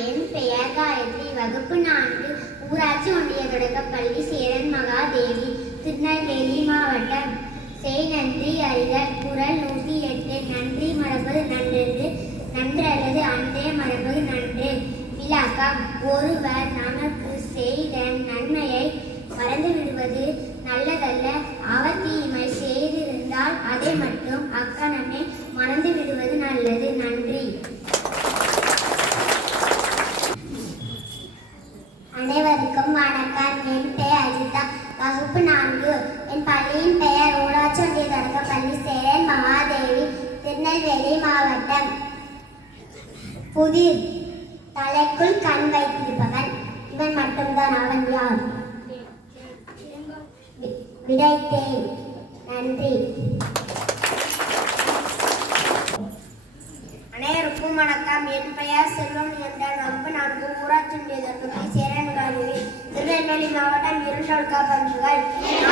என் பெயர் காயத்ரி வகுப்பு நான்கு ஊராட்சி ஒன்றிய தொடக்கப்பள்ளி சேரன் மகாதேவி திருநெல்வேலி மாவட்டம். செய் நன்றி அறிதல் குரல் நூற்றி எட்டு நன்றி மறப்பது நன்றென்று நன்றல்லது அன்றே மறப்பது நன்று. விளக்கம் ஒருவர் நமக்கு செய்த நன்மையை மறந்து விடுவது நல்லதல்ல. அவர் தீமை செய்திருந்தால் அதை மட்டும் அக்கணமே அனைவருக்கும் வணக்கம். என் பெயர் அஜிதா. வகுப்பு நான்கு. என் பள்ளியின் பெயர் ஊராட்சி தொடக்க பள்ளி சேரன் மகாதேவி திருநெல்வேலி மாவட்டம். புதிர். தலைக்குள் கண் வைத்திருப்பவன். இவன் மட்டும்தான் அவன் யார்? விடைத்தேன். நன்றி. அனைவருக்கும் வணக்கம். என் பெயர் செல்வம் என்ற வகுப்பு நான்கு ஊராட்சி ஒன்றிய தொடக்கப்பள்ளி சேரன்